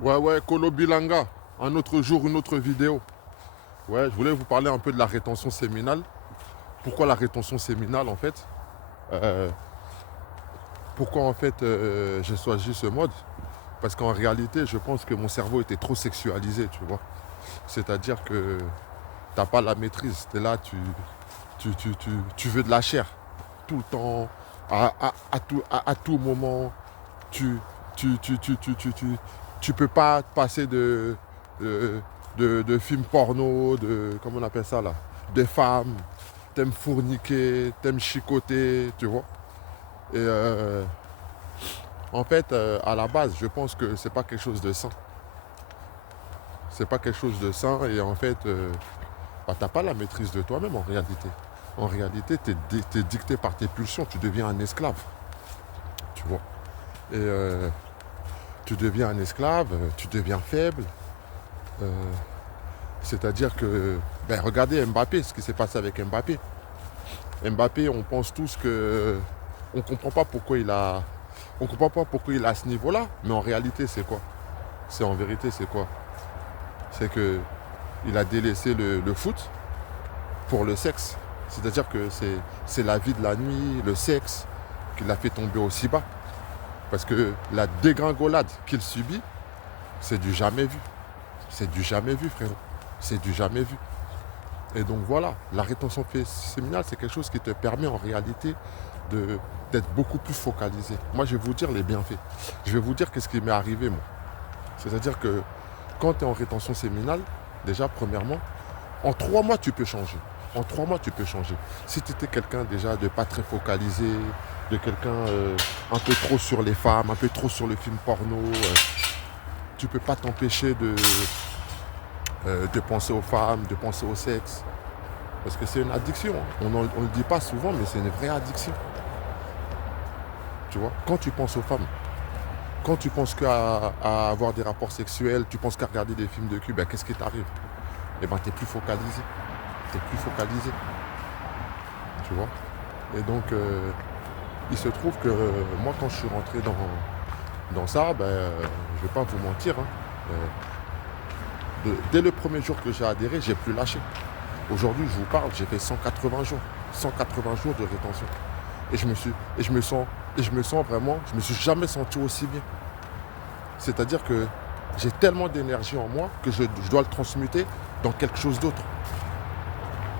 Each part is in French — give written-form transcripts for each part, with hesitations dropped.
Ouais, ouais, Kolo Bilanga, un autre jour, une autre vidéo. Ouais, je voulais vous parler un peu de la rétention séminale. Pourquoi la rétention séminale en fait Euh, Pourquoi en fait j'ai choisi ce mode? Parce qu'en réalité, je pense que mon cerveau était trop sexualisé, tu vois. C'est-à-dire que t'as pas la maîtrise. T'es là, tu veux de la chair. Tout le temps, à tout moment. Tu, tu peux pas passer de, de films porno, comment on appelle ça là, de femmes. T'aimes fourniquer, t'aimes chicoter, tu vois. Et en fait, à la base, je pense que c'est pas quelque chose de sain. C'est pas quelque chose de sain et en fait, bah, t'as pas la maîtrise de toi-même en réalité. En réalité, t'es dicté par tes pulsions, tu deviens un esclave, tu vois. Et tu deviens un esclave, tu deviens faible. euh, C'est-à-dire que, ben, regardez Mbappé, ce qui s'est passé avec Mbappé. Mbappé, on pense tous que, on comprend pas pourquoi il a, on comprend pas pourquoi il est à ce niveau-là, mais en réalité, c'est quoi? C'est en vérité, c'est quoi? C'est que il a délaissé le foot pour le sexe. C'est-à-dire que c'est la vie de la nuit, le sexe, qui l'a fait tomber aussi bas. Parce que la dégringolade qu'il subit, c'est du jamais vu. C'est du jamais vu, frérot. C'est du jamais vu. Et donc voilà, la rétention séminale, c'est quelque chose qui te permet en réalité d'être beaucoup plus focalisé. Moi, je vais vous dire les bienfaits. Je vais vous dire qu'est-ce qui m'est arrivé, moi. C'est-à-dire que quand tu es en rétention séminale, déjà, premièrement, en 3 mois, tu peux changer. En 3 mois, tu peux changer. Si tu étais quelqu'un déjà de pas très focalisé, de quelqu'un un peu trop sur les femmes, un peu trop sur le film porno, tu peux pas t'empêcher de penser aux femmes, de penser au sexe. Parce que c'est une addiction. On ne le dit pas souvent, mais c'est une vraie addiction. Tu vois, quand tu penses aux femmes, quand tu penses qu'à avoir des rapports sexuels, tu penses qu'à regarder des films de cul, ben, qu'est-ce qui t'arrive? Eh ben, t'es plus focalisé. T'es plus focalisé. Tu vois. Et donc, il se trouve que moi, quand je suis rentré dans ça, ben, je vais pas vous mentir. Hein, dès le premier jour que j'ai adhéré, j'ai plus lâché. Aujourd'hui, je vous parle, j'ai fait 180 jours. 180 jours de rétention. Et je me suis, et je me sens vraiment, je me suis jamais senti aussi bien. C'est-à-dire que j'ai tellement d'énergie en moi que je dois le transmuter dans quelque chose d'autre.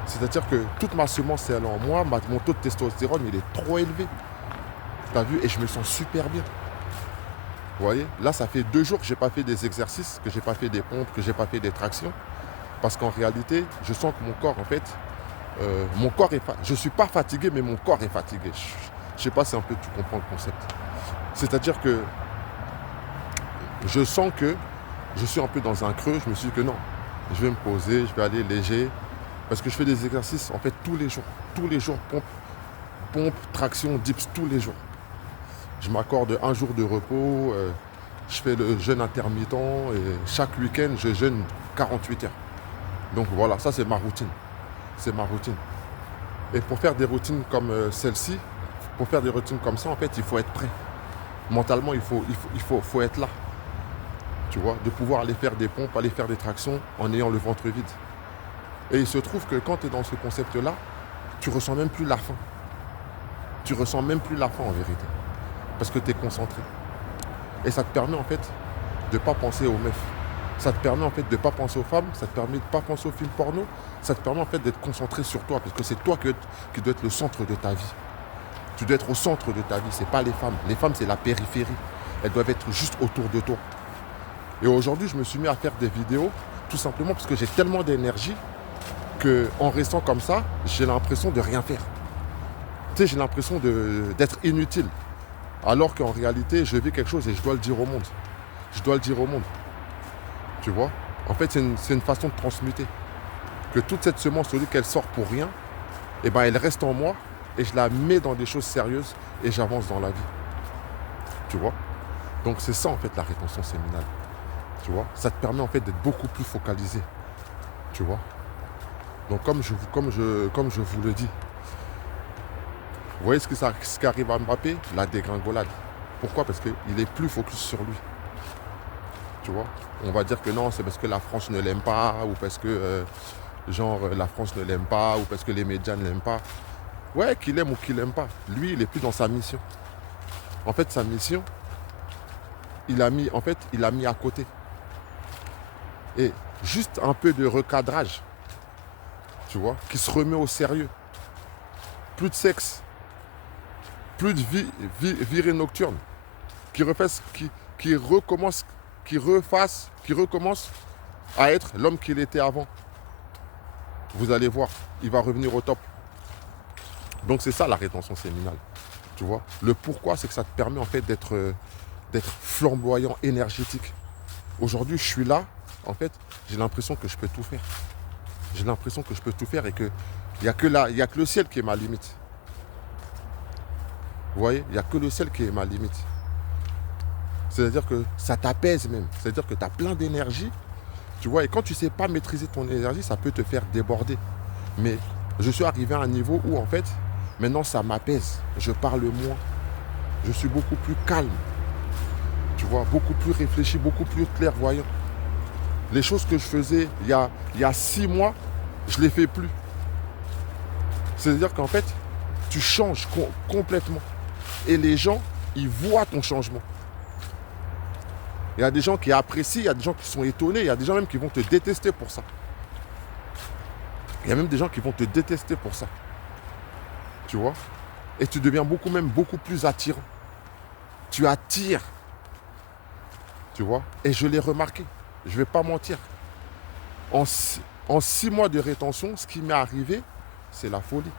C'est-à-dire que toute ma semence est en moi, mon taux de testostérone il est trop élevé. T'as vu? Et je me sens super bien. Vous voyez? Là, ça fait 2 jours que j'ai pas fait des exercices, que j'ai pas fait des pompes, que j'ai pas fait des tractions. Parce qu'en réalité, je sens que mon corps, en fait, mon corps est je suis pas fatigué, mais mon corps est fatigué. Je sais pas si un peu tu comprends le concept. C'est-à-dire que je sens que je suis un peu dans un creux. Je me suis dit que non, je vais me poser, je vais aller léger. Parce que je fais des exercices en fait tous les jours. Tous les jours, pompe, traction, dips, tous les jours. Je m'accorde un jour de repos. Je fais le jeûne intermittent et chaque week-end, je jeûne 48 heures. Donc voilà, ça c'est ma routine. C'est ma routine. Et pour faire des routines comme celle-ci, pour faire des routines comme ça, en fait, il faut être prêt. Mentalement, faut être là. Tu vois, de pouvoir aller faire des pompes, aller faire des tractions en ayant le ventre vide. Et il se trouve que quand tu es dans ce concept-là, tu ressens même plus la faim. Tu ressens même plus la faim en vérité. Parce que tu es concentré. Et ça te permet en fait de ne pas penser aux meufs. Ça te permet en fait de ne pas penser aux femmes, ça te permet de ne pas penser aux films porno, ça te permet en fait d'être concentré sur toi, parce que c'est toi qui dois être le centre de ta vie. Tu dois être au centre de ta vie, c'est pas les femmes. Les femmes, c'est la périphérie. Elles doivent être juste autour de toi. Et aujourd'hui, je me suis mis à faire des vidéos, tout simplement parce que j'ai tellement d'énergie qu'en restant comme ça, j'ai l'impression de rien faire. Tu sais, j'ai l'impression d'être inutile. Alors qu'en réalité, je vis quelque chose et je dois le dire au monde. Je dois le dire au monde. Tu vois? En fait, c'est une façon de transmuter. Que toute cette semence, au lieu qu'elle sort pour rien, eh ben, elle reste en moi et je la mets dans des choses sérieuses et j'avance dans la vie. Tu vois? Donc c'est ça en fait la rétention séminale. Tu vois? Ça te permet en fait d'être beaucoup plus focalisé. Tu vois? Donc comme je vous le dis, vous voyez ce qui arrive à Mbappé? La dégringolade. Pourquoi? Parce qu'il est plus focus sur lui. Tu tu vois. On va dire que non, c'est parce que la France ne l'aime pas, ou parce que, la France ne l'aime pas, ou parce que les médias ne l'aiment pas. Ouais, qu'il aime ou qu'il l'aime pas. Lui, il est plus dans sa mission. En fait, sa mission, il a mis à côté. Et juste un peu de recadrage, tu vois, qui se remet au sérieux. Plus de sexe, plus de virée nocturne, qui refasse, qui recommence, qui recommence à être l'homme qu'il était avant. Vous allez voir, il va revenir au top. Donc c'est ça la rétention séminale, tu vois. Le pourquoi, c'est que ça te permet en fait d'être flamboyant, énergétique. Aujourd'hui, je suis là, en fait, j'ai l'impression que je peux tout faire. J'ai l'impression que je peux tout faire et qu'il n'y a, y a que le ciel qui est ma limite. Vous voyez, il n'y a que le ciel qui est ma limite. C'est-à-dire que ça t'apaise même. C'est-à-dire que tu as plein d'énergie, tu vois, et quand tu ne sais pas maîtriser ton énergie, ça peut te faire déborder. Mais je suis arrivé à un niveau où, en fait, maintenant, ça m'apaise. Je parle moins. Je suis beaucoup plus calme. Tu vois, beaucoup plus réfléchi, beaucoup plus clairvoyant. Les choses que je faisais il y a 6 mois, je ne les fais plus. C'est-à-dire qu'en fait, tu changes complètement. Et les gens, ils voient ton changement. Il y a des gens qui apprécient, il y a des gens qui sont étonnés, il y a des gens même qui vont te détester pour ça. Il y a même des gens qui vont te détester pour ça. Tu vois? Et tu deviens beaucoup plus attirant. Tu attires. Tu vois? Et je l'ai remarqué. Je ne vais pas mentir. En 6 mois de rétention, ce qui m'est arrivé, c'est la folie.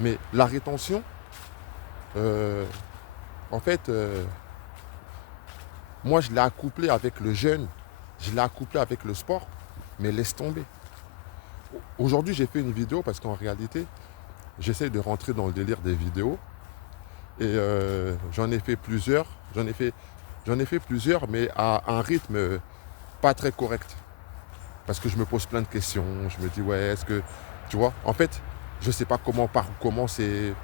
Mais la rétention, en fait, moi je l'ai accouplé avec le jeûne, je l'ai accouplé avec le sport, mais laisse tomber. Aujourd'hui, j'ai fait une vidéo parce qu'en réalité, j'essaie de rentrer dans le délire des vidéos. Et j'en ai fait plusieurs. J'en ai fait plusieurs, mais à un rythme pas très correct. Parce que je me pose plein de questions. Je me dis, ouais, est-ce que... Tu vois, en fait, je ne sais pas par où commencer.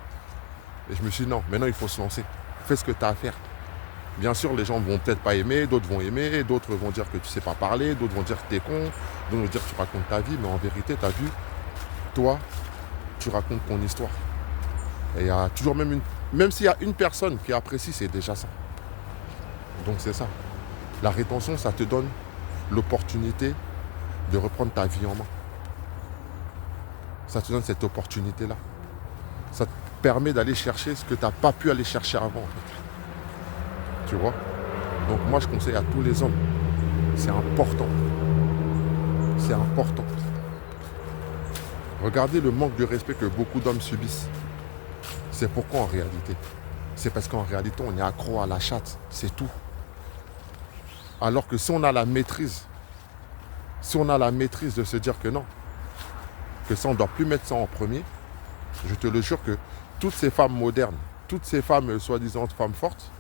Et je me suis dit, non, maintenant il faut se lancer. Fais ce que tu as à faire. Bien sûr, les gens vont peut-être pas aimer, d'autres vont aimer, d'autres vont dire que tu sais pas parler, d'autres vont dire que tu es con, d'autres vont dire que tu racontes ta vie, mais en vérité, tu as vu, toi, tu racontes ton histoire. Et il y a toujours même s'il y a une personne qui apprécie, c'est déjà ça. Donc c'est ça. La rétention, ça te donne l'opportunité de reprendre ta vie en main. Ça te donne cette opportunité-là. Ça te permet d'aller chercher ce que tu n'as pas pu aller chercher avant, en fait. Tu vois? Donc moi, je conseille à tous les hommes. C'est important. C'est important. Regardez le manque de respect que beaucoup d'hommes subissent. C'est pourquoi en réalité? C'est parce qu'en réalité, on est accro à la chatte. C'est tout. Alors que si on a la maîtrise de se dire que non, que ça, on ne doit plus mettre ça en premier, je te le jure que toutes ces femmes modernes, toutes ces femmes soi-disant femmes fortes,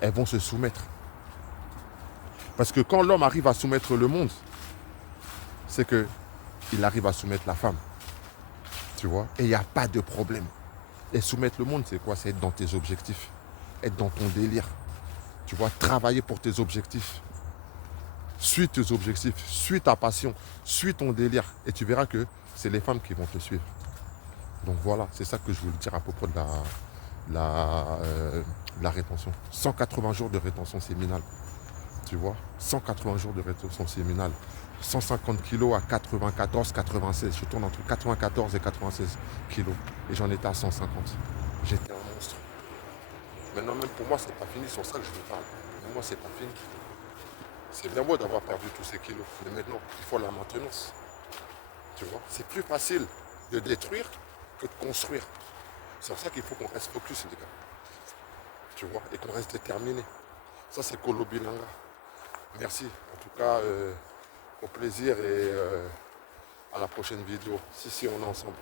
elles vont se soumettre. Parce que quand l'homme arrive à soumettre le monde, c'est qu'il arrive à soumettre la femme. Tu vois? Et il n'y a pas de problème. Et soumettre le monde, c'est quoi? C'est être dans tes objectifs. Être dans ton délire. Tu vois? Travailler pour tes objectifs. Suis tes objectifs. Suis ta passion. Suis ton délire. Et tu verras que c'est les femmes qui vont te suivre. Donc voilà, c'est ça que je voulais dire à propos de la rétention. 180 jours de rétention séminale. Tu vois, 180 jours de rétention séminale. 150 kilos à 94, 96. Je tourne entre 94 et 96 kilos. Et j'en étais à 150. J'étais un monstre. Maintenant, même pour moi, c'est pas fini. C'est sur ça que je vous parle. Pour moi, c'est pas fini. C'est bien beau d'avoir perdu tous ces kilos. Mais maintenant, il faut la maintenance. Tu vois, c'est plus facile de détruire que de construire. C'est pour ça qu'il faut qu'on reste focus, les gars. Tu vois, et qu'on reste déterminé. Ça, c'est Kolo Bilanga. Merci. En tout cas, au plaisir et à la prochaine vidéo. Si, on est ensemble.